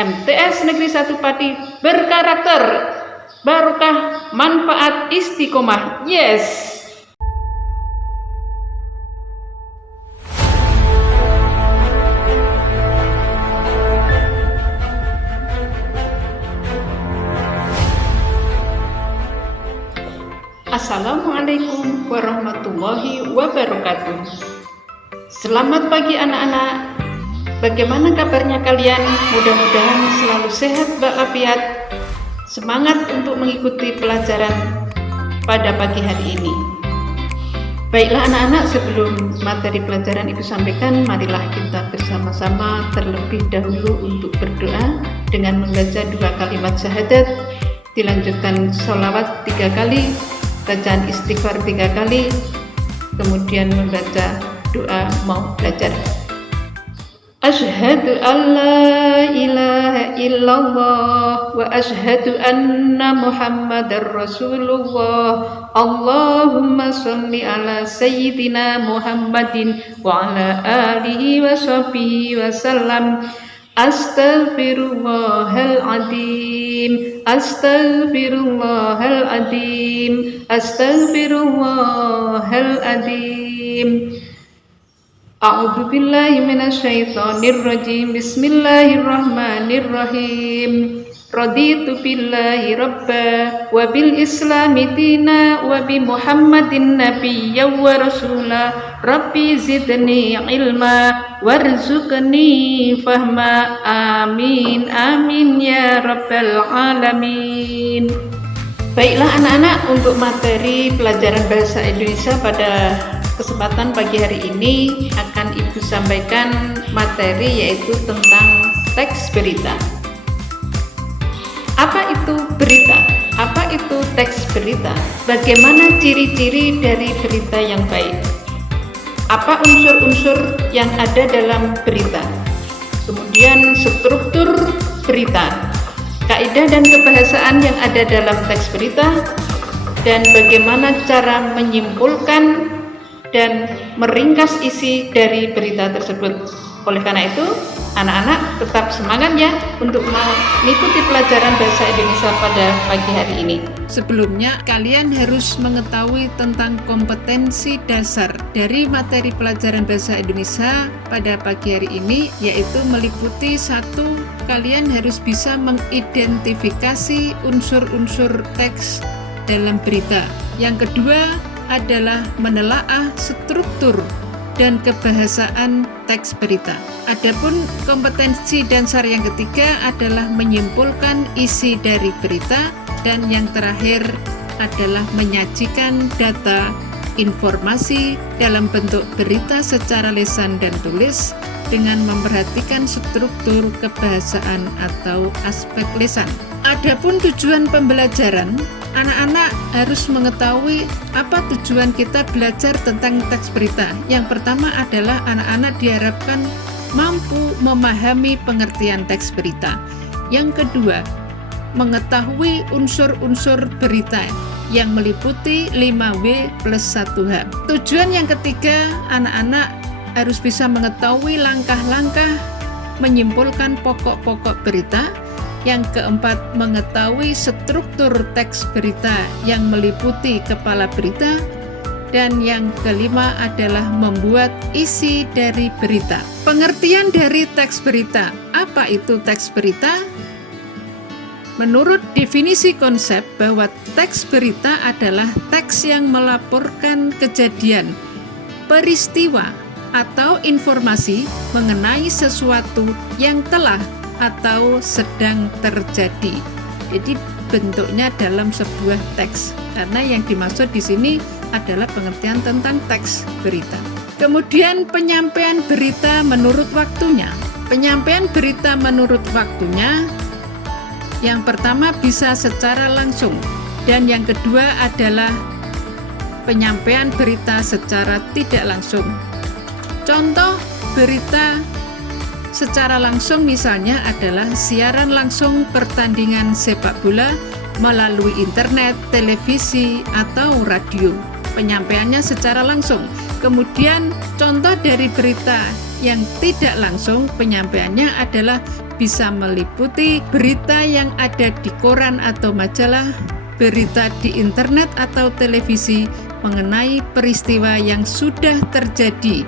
MTS Negeri 1 Pati berkarakter barokah manfaat istiqomah. Yes. Assalamualaikum warahmatullahi wabarakatuh. Selamat pagi anak-anak. Bagaimana kabarnya kalian? Mudah-mudahan selalu sehat walafiat. Semangat untuk mengikuti pelajaran pada pagi hari ini. Baiklah anak-anak, sebelum materi pelajaran Ibu sampaikan, marilah kita bersama-sama terlebih dahulu untuk berdoa dengan membaca 2 kalimat syahadat, dilanjutkan sholawat 3 kali, bacaan istighfar 3 kali, kemudian membaca doa mau belajar. Asyhadu an la ilaha illallah wa asyhadu anna Muhammadar Rasulullah. Allahumma sholli ala sayyidina Muhammadin wa ala alihi wa sahbihi wa sallam. Astaghfirullahaladzim, astaghfirullahaladzim, astaghfirullahaladzim. A'udzu billahi minasyaitonir rajim. Bismillahirrahmanirrahim. Raditu billahi rabba wa bil islami dina wa bi Muhammadin nabiyya wa rasula. Rabbi zidni ilma warzuqni fahma. Amin amin ya rabbal alamin. Baiklah anak-anak, untuk materi pelajaran bahasa Indonesia pada kesempatan pagi hari ini akan Ibu sampaikan materi yaitu tentang teks berita. Apa itu berita? Apa itu teks berita? Bagaimana ciri-ciri dari berita yang baik? Apa unsur-unsur yang ada dalam berita? Kemudian struktur berita, kaidah dan kebahasaan yang ada dalam teks berita, dan bagaimana cara menyimpulkan dan meringkas isi dari berita tersebut. Oleh karena itu, anak-anak tetap semangat ya untuk mengikuti pelajaran bahasa Indonesia pada pagi hari ini. Sebelumnya, kalian harus mengetahui tentang kompetensi dasar dari materi pelajaran bahasa Indonesia pada pagi hari ini, yaitu meliputi 1. Kalian harus bisa mengidentifikasi unsur-unsur teks dalam berita. Yang kedua adalah menelaah struktur dan kebahasaan teks berita. Adapun kompetensi dasar yang ketiga adalah menyimpulkan isi dari berita, dan yang terakhir adalah menyajikan data informasi dalam bentuk berita secara lisan dan tulis dengan memperhatikan struktur kebahasaan atau aspek lisan. Adapun tujuan pembelajaran, anak-anak harus mengetahui apa tujuan kita belajar tentang teks berita. Yang pertama adalah anak-anak diharapkan mampu memahami pengertian teks berita. Yang kedua, mengetahui unsur-unsur berita yang meliputi 5W plus 1H. Tujuan yang ketiga, anak-anak harus bisa mengetahui langkah-langkah menyimpulkan pokok-pokok berita. Yang keempat, mengetahui struktur teks berita yang meliputi kepala berita. Dan yang kelima adalah membuat isi dari berita. Pengertian dari teks berita. Apa itu teks berita? Menurut definisi konsep bahwa teks berita adalah teks yang melaporkan kejadian, peristiwa, atau informasi mengenai sesuatu yang telah atau sedang terjadi. Jadi bentuknya dalam sebuah teks. Karena yang dimaksud di sini adalah pengertian tentang teks berita. Kemudian penyampaian berita menurut waktunya. Penyampaian berita menurut waktunya, yang pertama bisa secara langsung, dan yang kedua adalah penyampaian berita secara tidak langsung. Contoh berita secara langsung misalnya adalah siaran langsung pertandingan sepak bola melalui internet, televisi, atau radio. Penyampaiannya secara langsung. Kemudian contoh dari berita yang tidak langsung penyampaiannya adalah bisa meliputi berita yang ada di koran atau majalah, berita di internet atau televisi mengenai peristiwa yang sudah terjadi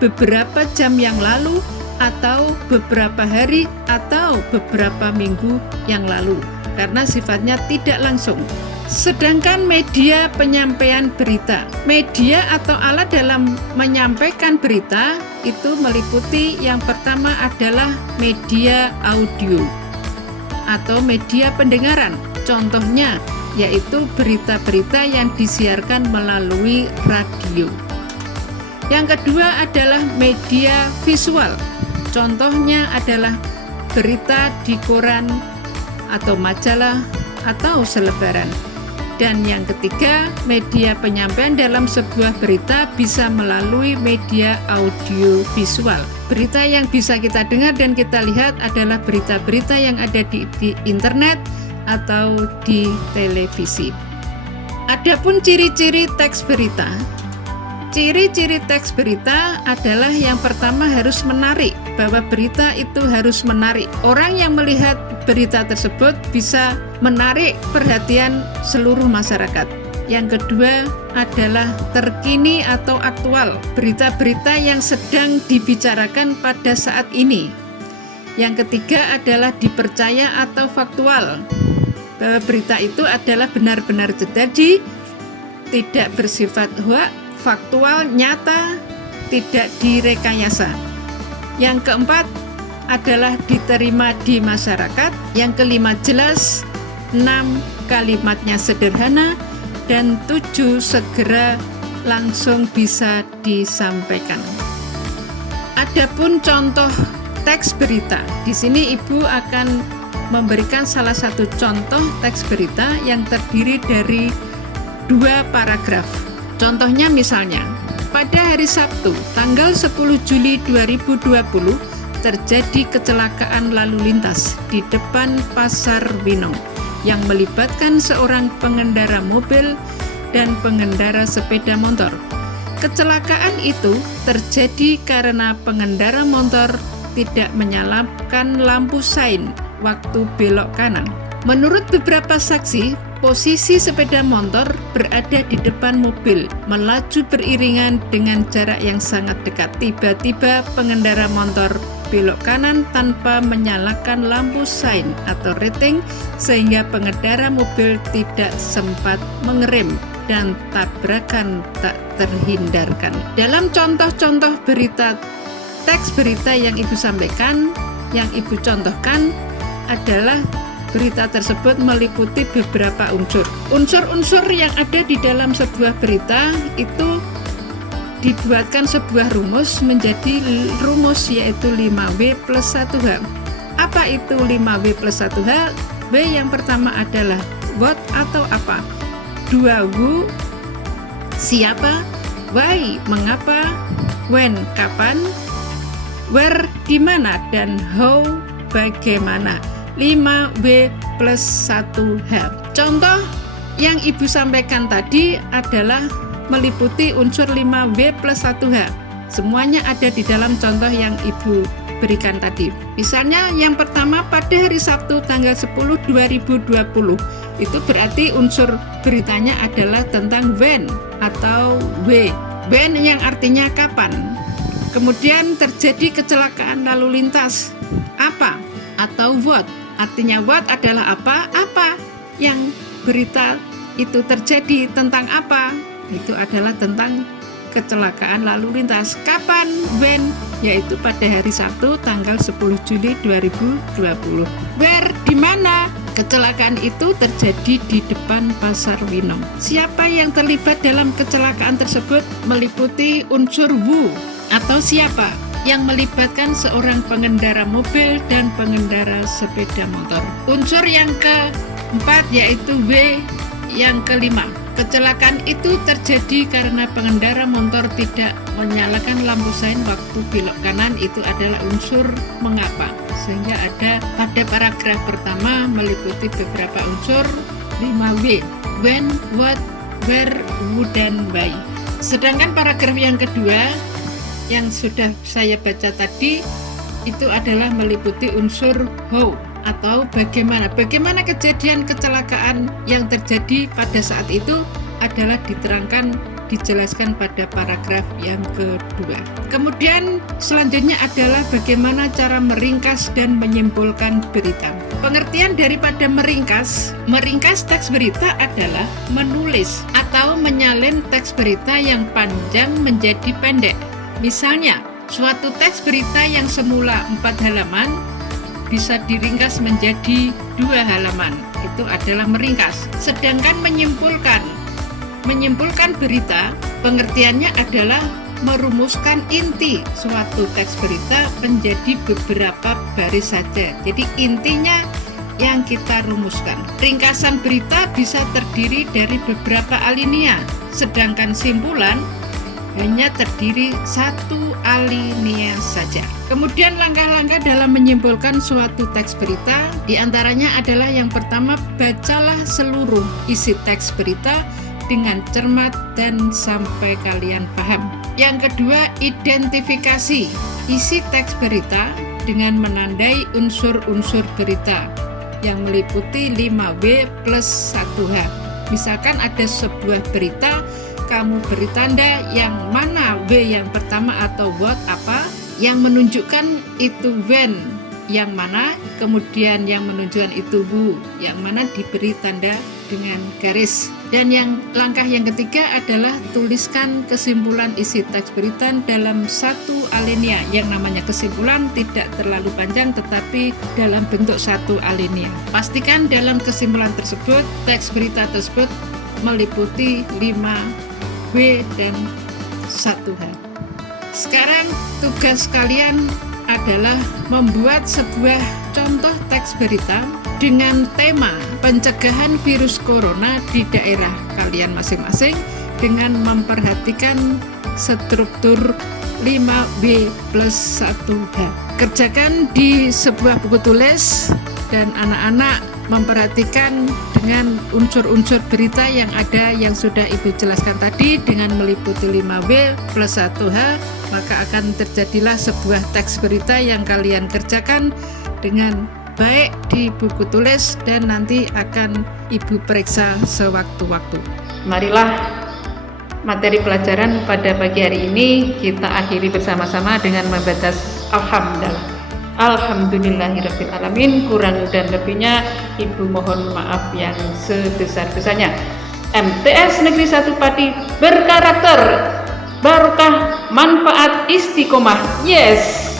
beberapa jam yang lalu atau beberapa hari atau beberapa minggu yang lalu, karena sifatnya tidak langsung. Sedangkan media penyampaian berita, media atau alat dalam menyampaikan berita itu meliputi yang pertama adalah media audio atau media pendengaran. Contohnya yaitu berita-berita yang disiarkan melalui radio. Yang kedua adalah media visual. Contohnya adalah berita di koran atau majalah atau selebaran. Dan yang ketiga, media penyampaian dalam sebuah berita bisa melalui media audio visual. Berita yang bisa kita dengar dan kita lihat adalah berita-berita yang ada di internet atau di televisi. Adapun ciri-ciri teks berita. Ciri-ciri teks berita adalah yang pertama harus menarik, bahwa berita itu harus menarik. Orang yang melihat berita tersebut bisa menarik perhatian seluruh masyarakat. Yang kedua adalah terkini atau aktual, berita-berita yang sedang dibicarakan pada saat ini. Yang ketiga adalah dipercaya atau faktual, bahwa berita itu adalah benar-benar terjadi, tidak bersifat hoax, faktual, nyata, tidak direkayasa. Yang keempat adalah diterima di masyarakat. Yang kelima jelas, 6 kalimatnya sederhana, dan 7 segera langsung bisa disampaikan. Adapun contoh teks berita, di sini Ibu akan memberikan salah satu contoh teks berita yang terdiri dari 2 paragraf. Contohnya misalnya, pada hari Sabtu, tanggal 10 Juli 2020, terjadi kecelakaan lalu lintas di depan Pasar Winong yang melibatkan seorang pengendara mobil dan pengendara sepeda motor. Kecelakaan itu terjadi karena pengendara motor tidak menyalakan lampu sein waktu belok kanan. Menurut beberapa saksi, posisi sepeda motor berada di depan mobil, melaju beriringan dengan jarak yang sangat dekat. Tiba-tiba pengendara motor belok kanan tanpa menyalakan lampu sein atau rating, sehingga pengendara mobil tidak sempat mengerem dan tabrakan tak terhindarkan. Dalam contoh-contoh berita, teks berita yang Ibu sampaikan, yang Ibu contohkan adalah berita tersebut meliputi beberapa unsur. Unsur-unsur yang ada di dalam sebuah berita itu dibuatkan sebuah rumus menjadi rumus, yaitu 5W plus 1H. Apa itu 5W plus 1H? W yang pertama adalah what atau apa, 2 who siapa, why mengapa, when kapan, where di mana, dan how bagaimana. 5W plus 1H. Contoh yang Ibu sampaikan tadi adalah meliputi unsur 5W plus 1H. Semuanya ada di dalam contoh yang Ibu berikan tadi. Misalnya yang pertama, pada hari Sabtu tanggal 10 2020, itu berarti unsur beritanya adalah tentang when atau W. When yang artinya kapan. Kemudian terjadi kecelakaan lalu lintas. Apa atau what. Artinya what adalah apa? Apa yang berita itu terjadi tentang apa? Itu adalah tentang kecelakaan lalu lintas. Kapan? When, yaitu pada hari Sabtu tanggal 10 Juli 2020. Where, di mana? Kecelakaan itu terjadi di depan Pasar Winong. Siapa yang terlibat dalam kecelakaan tersebut? Meliputi unsur who atau siapa, yang melibatkan seorang pengendara mobil dan pengendara sepeda motor. Unsur yang keempat yaitu W. Yang kelima, kecelakaan itu terjadi karena pengendara motor tidak menyalakan lampu sein waktu belok kanan. Itu adalah unsur mengapa, sehingga ada pada paragraf pertama meliputi beberapa unsur 5W, when, what, where, who, dan why. Sedangkan paragraf yang kedua yang sudah saya baca tadi itu adalah meliputi unsur how atau bagaimana kejadian kecelakaan yang terjadi pada saat itu adalah dijelaskan pada paragraf yang kedua. Kemudian selanjutnya adalah bagaimana cara meringkas dan menyimpulkan berita. Pengertian daripada meringkas teks berita adalah menulis atau menyalin teks berita yang panjang menjadi pendek. Misalnya, suatu teks berita yang semula 4 halaman bisa diringkas menjadi 2 halaman. Itu adalah meringkas. Sedangkan menyimpulkan berita, pengertiannya adalah merumuskan inti suatu teks berita menjadi beberapa baris saja. Jadi intinya yang kita rumuskan. Ringkasan berita bisa terdiri dari beberapa alinea, sedangkan simpulan hanya terdiri 1 alinea saja. Kemudian langkah-langkah dalam menyimpulkan suatu teks berita, diantaranya adalah yang pertama, bacalah seluruh isi teks berita dengan cermat dan sampai kalian paham. Yang kedua, identifikasi isi teks berita dengan menandai unsur-unsur berita yang meliputi 5W plus 1H. Misalkan ada sebuah berita, kamu beri tanda yang mana W yang pertama atau what apa, yang menunjukkan itu when yang mana, kemudian yang menunjukkan itu who yang mana diberi tanda dengan garis. Dan langkah yang ketiga adalah tuliskan kesimpulan isi teks berita dalam 1 alinea. Yang namanya kesimpulan tidak terlalu panjang tetapi dalam bentuk 1 alinea. Pastikan dalam kesimpulan tersebut teks berita tersebut meliputi 5W dan 1H. Sekarang tugas kalian adalah membuat sebuah contoh teks berita dengan tema pencegahan virus corona di daerah kalian masing-masing dengan memperhatikan struktur 5W plus 1H. Kerjakan di sebuah buku tulis dan anak-anak memperhatikan dengan unsur-unsur berita yang ada yang sudah Ibu jelaskan tadi dengan meliputi 5W plus 1H, maka akan terjadilah sebuah teks berita yang kalian kerjakan dengan baik di buku tulis dan nanti akan Ibu periksa sewaktu-waktu. Marilah materi pelajaran pada pagi hari ini kita akhiri bersama-sama dengan membaca Alhamdulillah. Alhamdulillahirabbil alamin. Kurang dan lebihnya Ibu mohon maaf yang sebesar-besarnya. MTS Negeri 1 Pati berkarakter barokah manfaat istiqomah. Yes.